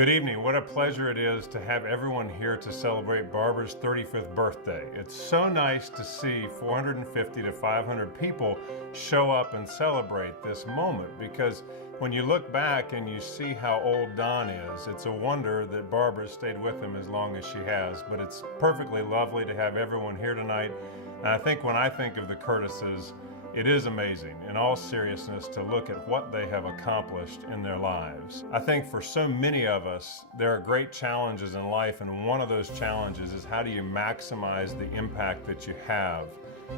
Good evening. What a pleasure it is to have everyone here to celebrate Barbara's 35th birthday. It's so nice to see 450 to 500 people show up and celebrate this moment, because when you look back and you see how old Don is, it's a wonder that Barbara stayed with him as long as she has. But it's perfectly lovely to have everyone here tonight. And I think when I think of the Curtises, it is amazing, in all seriousness, to look at what they have accomplished in their lives. I think for so many of us, there are great challenges in life, and one of those challenges is how do you maximize the impact that you have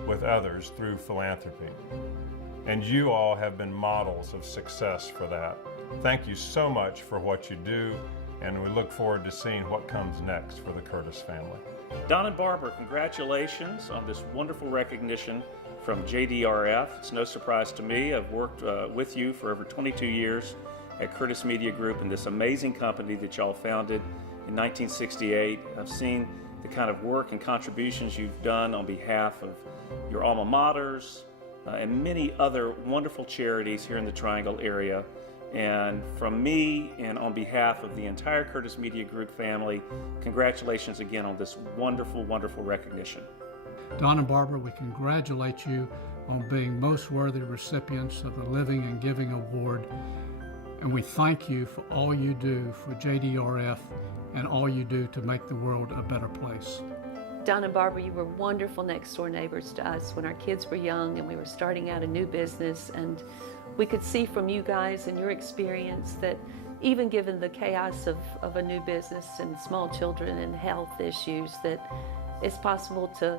with others through philanthropy. And you all have been models of success for that. Thank you so much for what you do, and we look forward to seeing what comes next for the Curtis family. Don and Barbara, congratulations on this wonderful recognition from JDRF. It's no surprise to me. I've worked with you for over 22 years at Curtis Media Group and this amazing company that y'all founded in 1968. I've seen the kind of work and contributions you've done on behalf of your alma maters and many other wonderful charities here in the Triangle area. And from me and on behalf of the entire Curtis Media Group family, congratulations again on this wonderful, wonderful recognition. Don and Barbara, we congratulate you on being most worthy recipients of the Living and Giving Award, and we thank you for all you do for JDRF and all you do to make the world a better place. Don and Barbara, you were wonderful next door neighbors to us when our kids were young and we were starting out a new business, and we could see from you guys and your experience that even given the chaos of a new business and small children and health issues, that it's possible to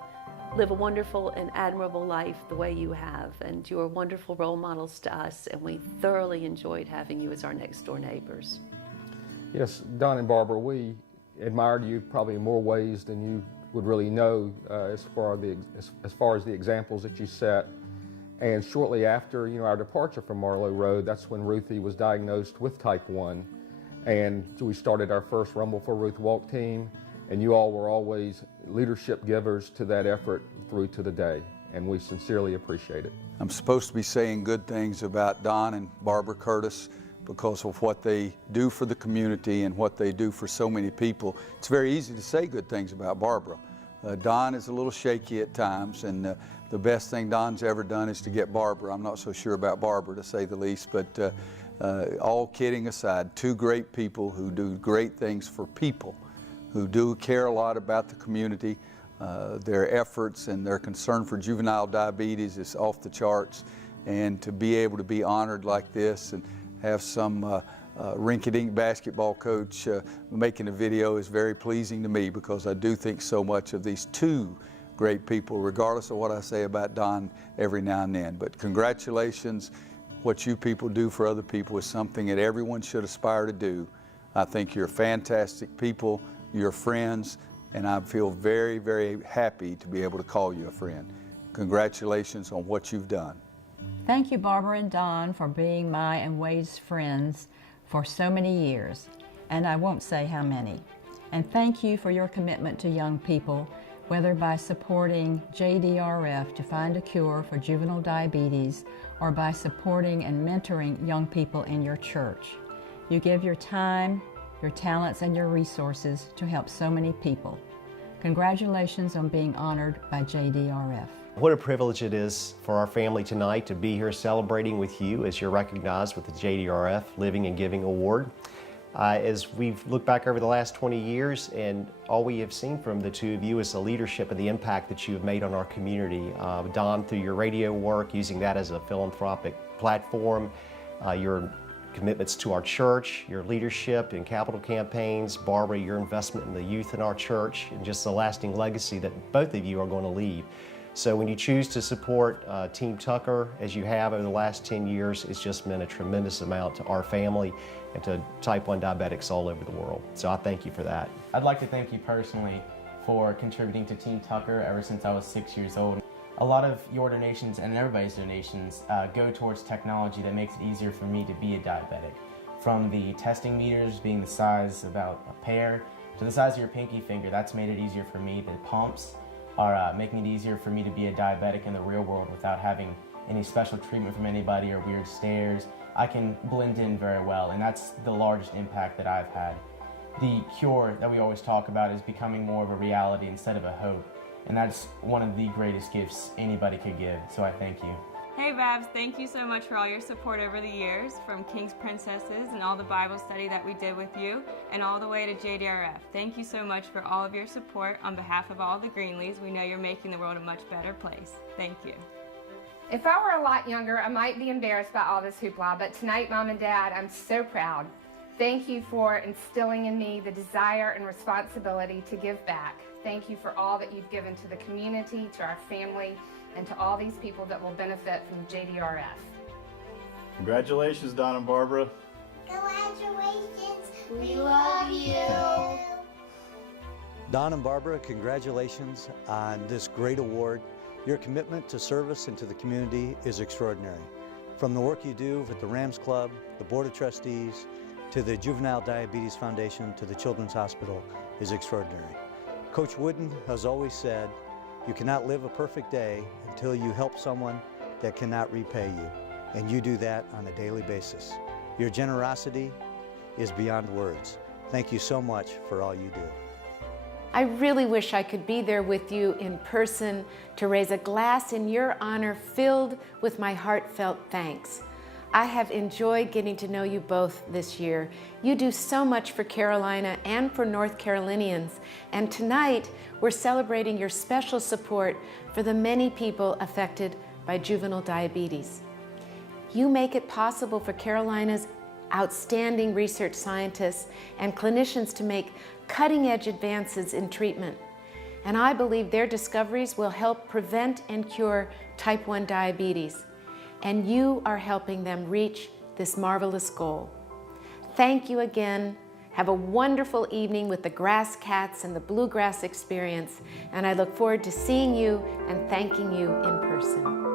live a wonderful and admirable life the way you have. And you are wonderful role models to us, and we thoroughly enjoyed having you as our next door neighbors. Yes, Don and Barbara, we admired you probably in more ways than you would really know as far as the examples that you set. And shortly after, our departure from Marlowe Road, that's when Ruthie was diagnosed with type 1. And so we started our first Rumble for Ruth walk team, and you all were always leadership givers to that effort through to the day, and we sincerely appreciate it. I'm supposed to be saying good things about Don and Barbara Curtis because of what they do for the community and what they do for so many people. It's very easy to say good things about Barbara. Don is a little shaky at times, and the best thing Don's ever done is to get Barbara. I'm not so sure about Barbara, to say the least, but all kidding aside, two great people who do great things for people, who do care a lot about the community. Their efforts and their concern for juvenile diabetes is off the charts, and to be able to be honored like this and have some rinky-dink basketball coach making a video is very pleasing to me, because I do think so much of these two great people, regardless of what I say about Don every now and then. But congratulations. What you people do for other people is something that everyone should aspire to do. I think you're fantastic people, you're friends, and I feel very, very happy to be able to call you a friend. Congratulations on what you've done. Thank you, Barbara and Don, for being my and Wade's friends for so many years, and I won't say how many. And thank you for your commitment to young people, whether by supporting JDRF to find a cure for juvenile diabetes or by supporting and mentoring young people in your church. You give your time, your talents, and your resources to help so many people. Congratulations on being honored by JDRF. What a privilege it is for our family tonight to be here celebrating with you as you're recognized with the JDRF Living and Giving Award. As we've looked back over the last 20 years, and all we have seen from the two of you is the leadership and the impact that you have made on our community. Don, through your radio work, using that as a philanthropic platform, your commitments to our church, your leadership in capital campaigns, Barbara, your investment in the youth in our church, and just the lasting legacy that both of you are going to leave. So when you choose to support Team Tucker, as you have over the last 10 years, it's just meant a tremendous amount to our family and to type 1 diabetics all over the world. So I thank you for that. I'd like to thank you personally for contributing to Team Tucker ever since I was 6 years old. A lot of your donations and everybody's donations go towards technology that makes it easier for me to be a diabetic. From the testing meters being the size about a pear to the size of your pinky finger, that's made it easier for me. The pumps are making it easier for me to be a diabetic in the real world without having any special treatment from anybody or weird stares. I can blend in very well, and that's the largest impact that I've had the cure that we always talk about is becoming more of a reality instead of a hope. And that's one of the greatest gifts anybody could give, so I thank you. Hey Babs, thank you so much for all your support over the years, from King's Princesses and all the Bible study that we did with you, and all the way to JDRF. Thank you so much for all of your support on behalf of all the Greenleys. We know you're making the world a much better place. Thank you. If I were a lot younger, I might be embarrassed by all this hoopla, but tonight, Mom and Dad, I'm so proud. Thank you for instilling in me the desire and responsibility to give back. Thank you for all that you've given to the community, to our family, and to all these people that will benefit from JDRF. Congratulations, Don and Barbara. Congratulations. We love you. Don and Barbara, congratulations on this great award. Your commitment to service and to the community is extraordinary. From the work you do with the Rams Club, the Board of Trustees, to the Juvenile Diabetes Foundation, to the Children's Hospital is extraordinary. Coach Wooden has always said, you cannot live a perfect day until you help someone that cannot repay you. And you do that on a daily basis. Your generosity is beyond words. Thank you so much for all you do. I really wish I could be there with you in person to raise a glass in your honor filled with my heartfelt thanks. I have enjoyed getting to know you both this year. You do so much for Carolina and for North Carolinians, and tonight we're celebrating your special support for the many people affected by juvenile diabetes. You make it possible for Carolina's outstanding research scientists and clinicians to make cutting-edge advances in treatment, and I believe their discoveries will help prevent and cure type 1 diabetes. And you are helping them reach this marvelous goal. Thank you again. Have a wonderful evening with the Grass Cats and the Bluegrass Experience, and I look forward to seeing you and thanking you in person.